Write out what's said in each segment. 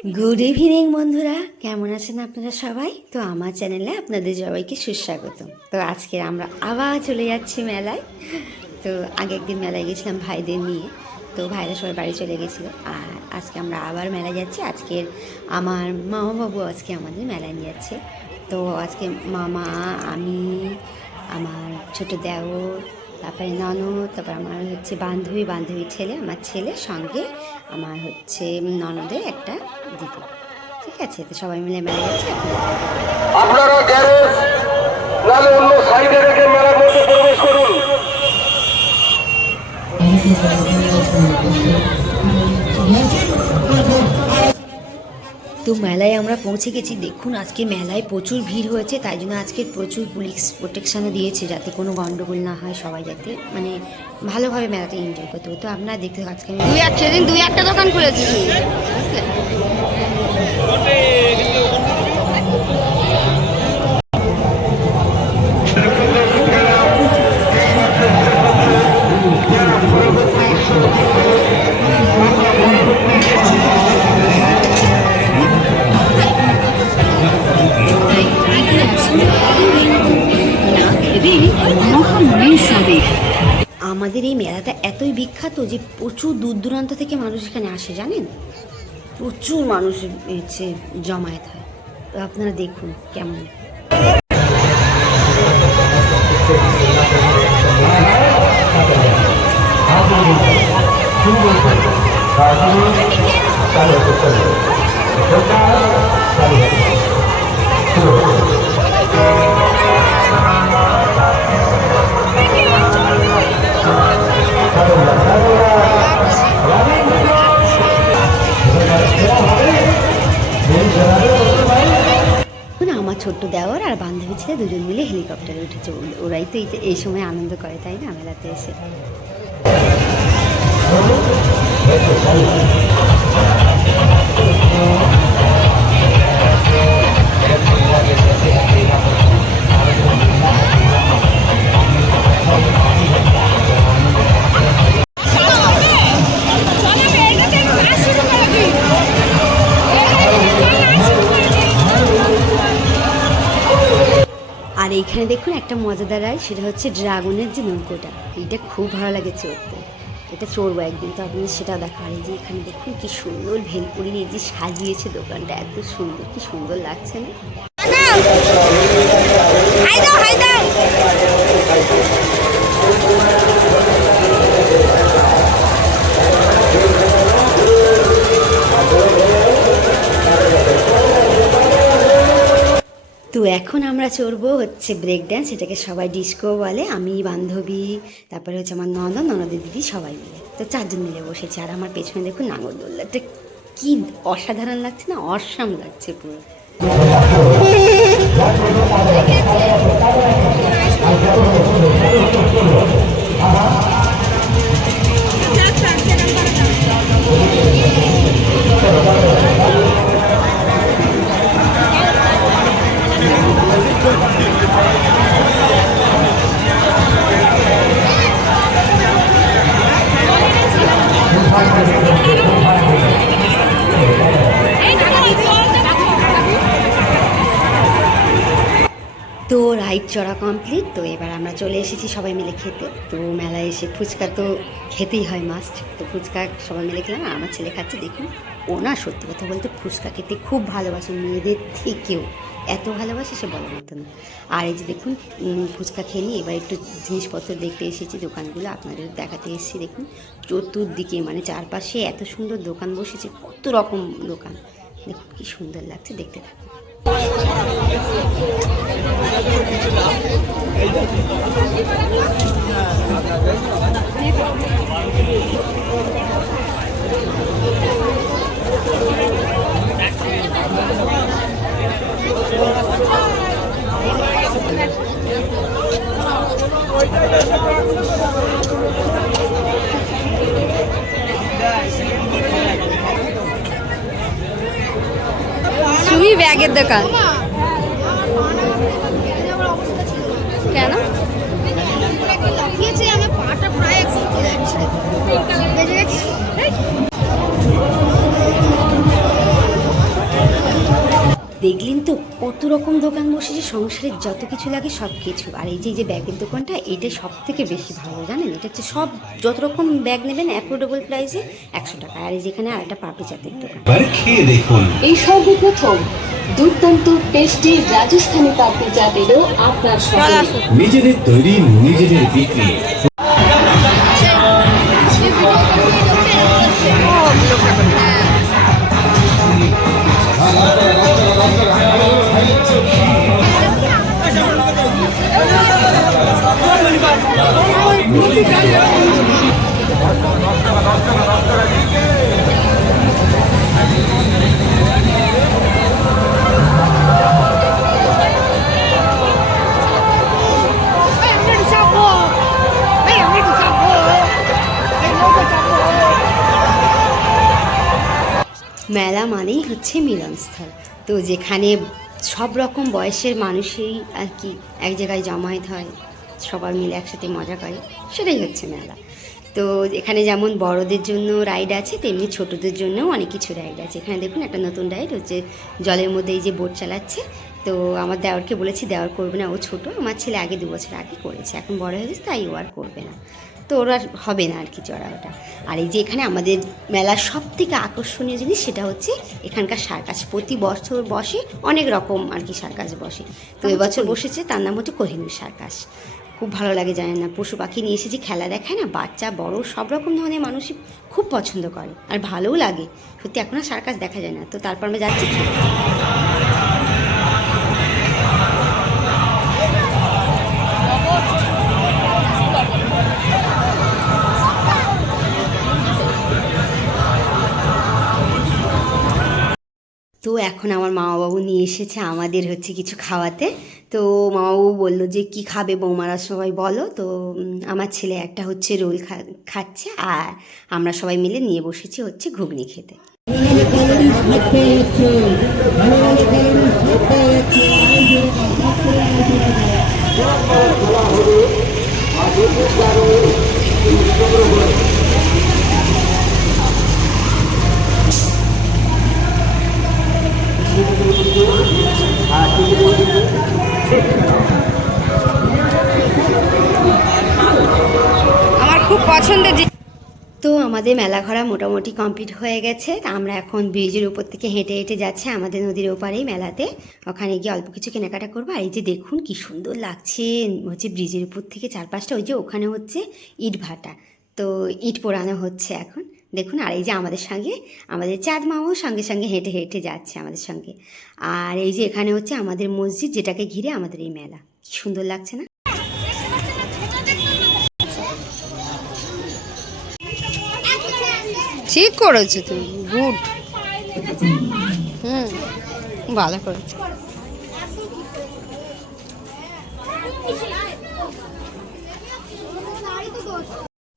Good evening বন্ধুরা, কেমন আছেন আপনারা সবাই? তো আমার চ্যানেলে আপনাদের সবাইকে সুস্বাগত। তো আজকে আমরা আবার চলে যাচ্ছি মেলায়। তো আগে একদিন মেলায় গেছিলাম ভাইদের নিয়ে, তো ভাইরা সবাই বাড়ি চলে গেছিলো। আর আজকে আমরা আবার মেলায় যাচ্ছি। আজকের আমার মামা বাবু আজকে আমাদের মেলায় নিয়ে যাচ্ছে। তো আজকে মামা, আমি, আমার ছোট দেওর, তারপরে ননদ, তারপর আমার হচ্ছে বান্ধবীর ছেলে, আমার ছেলের সঙ্গে আমার হচ্ছে ননদের একটা দিদি। ঠিক আছে, তো সবাই মিলে মেলা যাচ্ছে। আপনারা গ্যারেজ নালে অন্য সাইডে রেখে মেলার মধ্যে প্রবেশ করুন। তো মেলায় আমরা পৌঁছে গেছি। দেখুন আজকে মেলায় প্রচুর ভিড় হয়েছে, তাই জন্য আজকে প্রচুর পুলিশ প্রোটেকশানও দিয়েছে যাতে কোনো গন্ডগোল না হয়, সবাই যাতে মানে ভালোভাবে মেলাটা এনজয় করতে হবে। তো আপনারা দেখতে আজকে আমি দুই একটা দোকান খুলেছি। আমাদের এই মেলাটা এতই বিখ্যাত যে প্রচুর দূর দূরান্ত থেকে মানুষ এখানে আসে, জানেন? প্রচুর মানুষ হচ্ছে জমায়েত হয়। তো আপনারা দেখুন কেমন। আমার ছোট্ট দেওয়ার আর বান্ধবী ছেলে দুজন মিলে হেলিকপ্টারে উঠেছে। ওরাই তো এই সময় আনন্দ করে, তাই না, মেলাতে এসে। আর এইখানে দেখুন একটা মজাদার রাইড, সেটা হচ্ছে ড্রাগনের যে নৌকোটা। এটা খুব ভালো লাগে চড়তে, এটা চড়বো একদিন, তো আপনি সেটা দেখা। আর এই যে এখানে দেখুন কি সুন্দর ভেলপুরি নিয়ে যে সাজিয়েছে দোকানটা, এত সুন্দর, কি সুন্দর লাগছে না? তো এখন আমরা চড়বো হচ্ছে ব্রেক ড্যান্স, এটাকে সবাই ডিস্কো বলে। আমি, বান্ধবী, তারপরে হচ্ছে আমার ননদের দিদি, সবাই মিলে। তো চারজন মিলে বসেছে। আর আমার পেছনে দেখুন নাগরদোল্লাটা কি অসাধারণ লাগছে না, অসাম লাগছে পুরো। তো রাইড চড়া কমপ্লিট। তো এবার আমরা চলে এসেছি সবাই মিলে খেতে। তো মেলায় এসে ফুচকা তো খেতেই হয়, মাস্ট। তো ফুচকা সবাই মিলে খেলাম। আর আমার ছেলে খাচ্ছে। দেখুন ও না, সত্যি কথা বলতে ফুচকা খেতে খুব ভালোবাসে, মেয়েদের থেকেও এত ভালোবাসে সে বলার মতো না। আর এই যে দেখুন ফুচকা খেয়ে নিয়ে এবার একটু জিনিসপত্র দেখতে এসেছি, দোকানগুলো আপনাদের দেখাতে এসেছি। দেখুন চতুর্দিকে মানে চারপাশে এত সুন্দর দোকান বসেছে, কত রকম দোকান। দেখুন কি সুন্দর লাগছে, দেখতে থাকুন। সুমি ব্যাগের দোকান। কেন? দেখলেন তো কত রকম দোকান বসেছে, সংসারের যত কিছু লাগে সব কিছু। আর এই যে ব্যাগের দোকানটা, এটা সব থেকে বেশি ভালো জানেন, এটা হচ্ছে সব যত রকম ব্যাগ নেবেন অ্যাফোর্ডেবল প্রাইসে 100 টাকা। আর এই যেখানে আর একটা পাপড়ি চাটের দোকান। খেয়ে দেখুন, এই সর্বপ্রথম দুর্দান্ত টেস্টি রাজস্থানি পাপড়ি চাট এলো আপনার শহরে। নিজেদের তৈরি, নিজেদের বিক্রি। মেলা মানেই হচ্ছে মিলনস্থল, তো যেখানে সব রকম বয়সের মানুষই আর কি এক জায়গায় জমায়েত হয়, সবাই মিলে একসাথে মজা করে, সেটাই হচ্ছে মেলা। তো এখানে যেমন বড়দের জন্য রাইড আছে, তেমনি ছোটদের জন্যও অনেক কিছু রাইড আছে। এখানে দেখুন একটা নতুন রাইড হচ্ছে, জলের মধ্যে এই যে বোট চালাচ্ছে। তো আমার দেওরকে বলেছি, দেওর করবে না, ও ছোটো, আমার ছেলে আগে 2 বছর আগে করেছে, এখন বড় হয়ে গেছে, তাই ও আর করবে না, তো ওর আর হবে না আর কি চড়া ওটা। আর এই যে এখানে আমাদের মেলার সব থেকে আকর্ষণীয় জিনিস সেটা হচ্ছে এখানকার সার্কাস। প্রতি বছর বসে অনেক রকম আর কি সার্কাস বসে, তো এবছর বসেছে, তার নাম হচ্ছে কোহিনূর সার্কাস। খুব ভালো লাগে, জানেন না, পশু পাখি নিয়ে এসে যে খেলা দেখায় না, বাচ্চা বড় সব রকম ধরনের মানুষই খুব পছন্দ করে, আর ভালোও লাগে সত্যি। এখন আর সার্কাস দেখা যায় না, তো তারপর আমরা যাচ্ছি। তো এখন আমার মামাবাবু নিয়ে এসেছে আমাদের হচ্ছে কিছু খাওয়াতে। তো মামাবাবু বললো যে কি খাবে বৌমারা সবাই বলো। তো আমার ছেলে একটা হচ্ছে রোল খাচ্ছে, আর আমরা সবাই মিলে নিয়ে বসেছি হচ্ছে ঘুগনি খেতে। আমার খুব পছন্দের। তো আমাদের মেলা ঘোরা মোটামুটি কমপ্লিট হয়ে গেছে। আমরা এখন ব্রিজের উপর থেকে হেঁটে হেঁটে যাচ্ছে আমাদের নদীর ওপারেই মেলাতে, ওখানে গিয়ে অল্প কিছু কেনাকাটা করবো। আর এই যে দেখুন কি সুন্দর লাগছে হচ্ছে ব্রিজের উপর থেকে চারপাশটা, ওই যে ওখানে হচ্ছে ইট ভাটা, তো ইট পোড়ানো হচ্ছে এখন দেখুন। আর এই যে আমাদের সঙ্গে আমাদের চাঁদ মামাও সঙ্গে সঙ্গে হেঁটে হেঁটে যাচ্ছে আমাদের সঙ্গে। আর এই যে এখানে হচ্ছে আমাদের মসজিদ, যেটাকে ঘিরে আমাদের এই মেলা, কি সুন্দর লাগছে না? ঠিক করেছো তুমি, গুড, ভালো করেছো।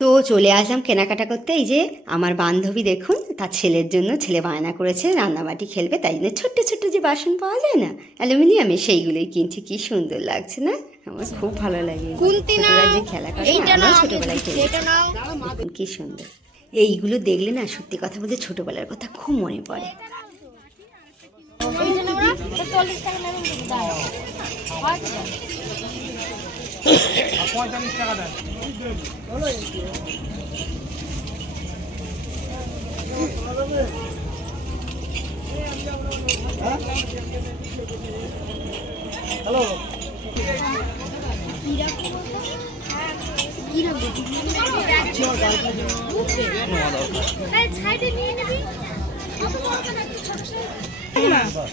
তো চলে আসলাম কেনাকাটা করতে। এই যে আমার বান্ধবী দেখুন, তার ছেলের জন্য, ছেলে বায়না করেছে রান্নাবাটি খেলবে, তাই জন্য ছোট্ট ছোট্ট যে বাসন পাওয়া যায় না অ্যালুমিনিয়ামে, সেইগুলোই কিনছি। কি সুন্দর লাগছে না? আমার খুব ভালো লাগে ছোটরা যে খেলা করে, আমরাও ছোটবেলায় খেলি, দেখুন কি সুন্দর। এইগুলো দেখলে না সত্যি কথা বলতে ছোটবেলার কথা খুব মনে পড়ে।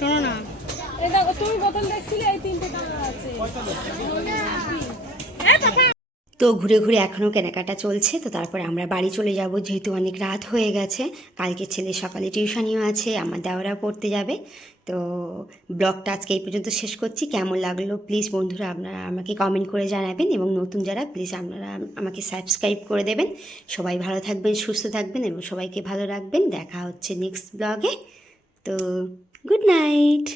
শোনো না, এই দেখো তুমি বোতল দেখছিলে, এই 3টে টাকা আছে। তো ঘুরে ঘুরে এখনও কেনাকাটা চলছে। তো তারপরে আমরা বাড়ি চলে যাব, যেহেতু অনেক রাত হয়ে গেছে। কালকে ছেলে সকালে টিউশনিও আছে, আমার দেওয়ারা পড়তে যাবে। তো ব্লগটা আজকে এই পর্যন্ত শেষ করছি। কেমন লাগলো প্লিজ বন্ধুরা আপনারা আমাকে কমেন্ট করে জানাবেন, এবং নতুন যারা প্লিজ আপনারা আমাকে সাবস্ক্রাইব করে দেবেন। সবাই ভালো থাকবেন, সুস্থ থাকবেন, এবং সবাইকে ভালো রাখবেন। দেখা হচ্ছে নেক্সট ব্লগে। তো গুড নাইট।